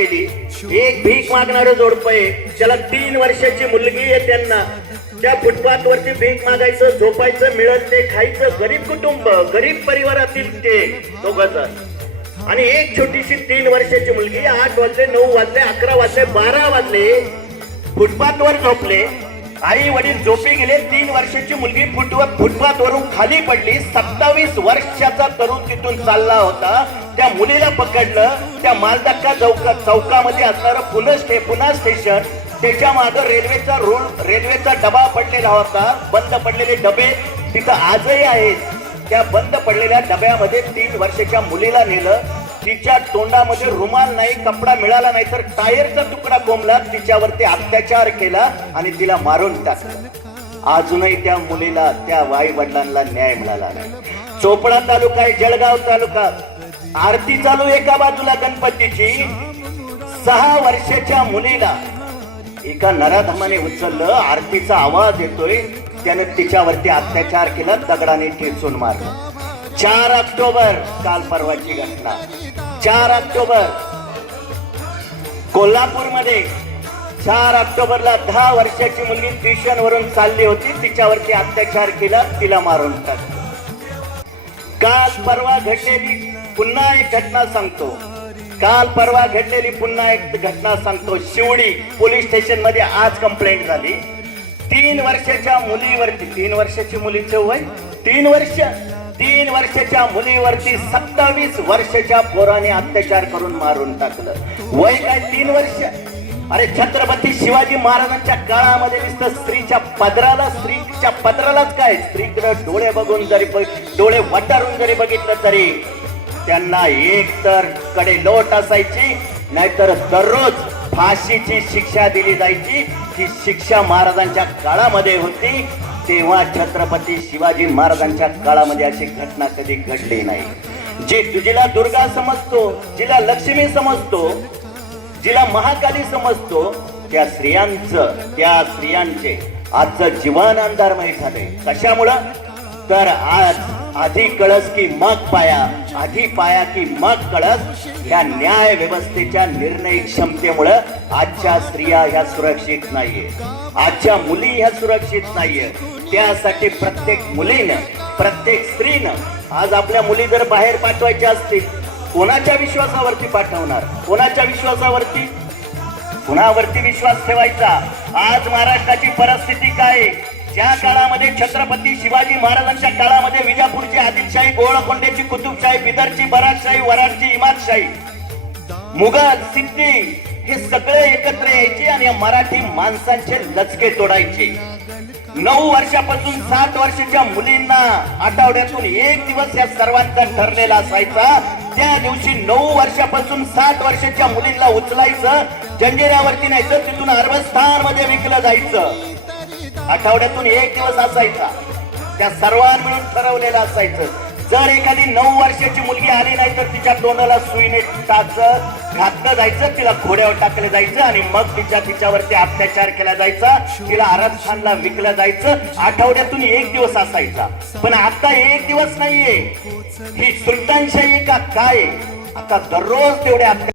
केली. एक भीक मागणारं जोडपं आहे. त्याला तीन वर्षाची मुलगी आहे त्यांना. त्या फुटपाथ वरती भीक मागायचं झोपायचं मिळत ते खायचं गरीब कुटुंब गरीब परिवारातील ते दोघ आणि एक छोटीशी तीन वर्षाची मुलगी आठ वाजले नऊ वाजले अकरा वाजले बारा वाजले फुटपाथ वर झोपले. आई वडील झोपी गेले तीन वर्षाची मुलगी फुटवर फुटपाथ वरून खाली पडली. सत्तावीस वर्षाचा तरुण तिथून चालला होता. त्या मुलीला पकडलं. त्या मालदक्का चौका चौकामध्ये असणारं पुणे स्टे पुन्हा स्टेशन त्याच्या मागं रेल्वेचा रोड रेल्वेचा डबा पडलेला होता. बंद पडलेले डबे तिथं आजही आहेत. त्या बंद पडलेल्या डब्यामध्ये तीन वर्षाच्या मुलीला नेलं. तिच्या तोंडामध्ये रुमाल नाही कपडा मिळाला नाही तर टायरचा तुकडा कोंबला तिच्यावरती अत्याचार केला आणि तिला मारून टाकलं. अजूनही त्या मुलीला त्या वाई वडिलांना न्याय मिळाला नाही. चोपडा तालुका आहे जळगाव तालुका. आरती चालू एका बाजूला गणपतीची. सहा वर्षाच्या मुलीला एका नराधमाने उचललं आरतीचा आवाज येतोय. त्यानं तिच्यावरती अत्याचार केला दगडाने ठेचून मारलं. चार ऑक्टोबर काल परवाची घटना. चार ऑक्टोबर. कोल्हापूरमध्ये चार ऑक्टोबरला दहा वर्षाची मुलगी ट्युशनवरून चालली होती. तिच्यावरती अत्याचार केला तिला मारून टाकलं. काल परवा घडलेली पुन्हा एक घटना सांगतो. काल परवा घडलेली पुन्हा एक घटना सांगतो. शिवडी पोलीस स्टेशनमध्ये आज कंप्लेंट झाली. तीन वर्षाच्या मुलीवरती तीन वर्षाची मुलीचं वय तीन वर्ष तीन वर्षाच्या मुलीवरती सत्तावीस वर्षाच्या पोराने अत्याचार करून मारून टाकलं. वय काय तीन वर्ष? अरे छत्रपती शिवाजी महाराजांच्या काळामध्ये नुसतं स्त्रीच्या पदराला स्त्रीच्या पदरालाच काय? स्त्रीकडे डोळे बघून जरी डोळे वटारून जरी बघितलं तरी त्यांना एक तर कडे लोट असायची नाहीतर दररोज फाशीची शिक्षा दिली जायची ही शिक्षा महाराजांच्या काळामध्ये होती. तेव्हा छत्रपती शिवाजी महाराजांच्या काळामध्ये अशी घटना कधी घडली नाही. जे जिला दुर्गा समजतो जिला लक्ष्मी समजतो जिला महाकाली समजतो त्या स्त्रियांचं त्या स्त्रियांचे आजचं जीवन अंधारमय झाले कशामुळं? तर आज आधी कळस की मग पाया आधी पाया की मग कळस या न्याय व्यवस्थेच्या निर्णय क्षमतेमुळं आजच्या स्त्रिया ह्या सुरक्षित नाहीये. आजच्या मुली ह्या सुरक्षित नाहीये. त्यासाठी प्रत्येक मुलीनं प्रत्येक स्त्रीनं आज आपल्या मुली जर बाहेर पाठवायच्या असतील कोणाच्या विश्वासावरती पाठवणार? कोणाच्या विश्वासावरती? कुणावरती विश्वास ठेवायचा? आज महाराष्ट्राची परिस्थिती काय? ज्या काळामध्ये छत्रपती शिवाजी महाराजांच्या काळामध्ये विजापूरची आदिलशाही गोळकोंड्याची कुतुबशाही बिदरची बराजशाही वराडची इमादशाही मुघल सिद्धी हे सगळे एकत्र यायचे आणि मराठी माणसांचे लचके तोडायचे. नऊ वर्षापासून सात वर्षाच्या मुलींना आठवड्यातून एक दिवस या सर्वांचा ठरलेला असायचा. त्या दिवशी नऊ वर्षापासून सात वर्षाच्या मुलींना उचलायचं जंजिऱ्यावरती न्यायचं तिथून अर्वस्थानमध्ये विकलं जायचं. आठवड्यातून एक दिवस असायचा. त्या सर्वां मिळून ठरवलेलं असायचं. जर एखादी नऊ वर्षाची मुलगी आली नाही तर तिच्या तोंडाला सुईने टाचं घातलं जायचं तिला घोड्यावर टाकलं जायचं आणि मग तिच्या तिच्यावरती अत्याचार केला जायचा तिला अरबस्थानला विकलं जायचं आठवड्यातून एक दिवस असायचा. पण आता एक दिवस नाहीये. ही सुलतानशाही का काय? आता दररोज तेवढे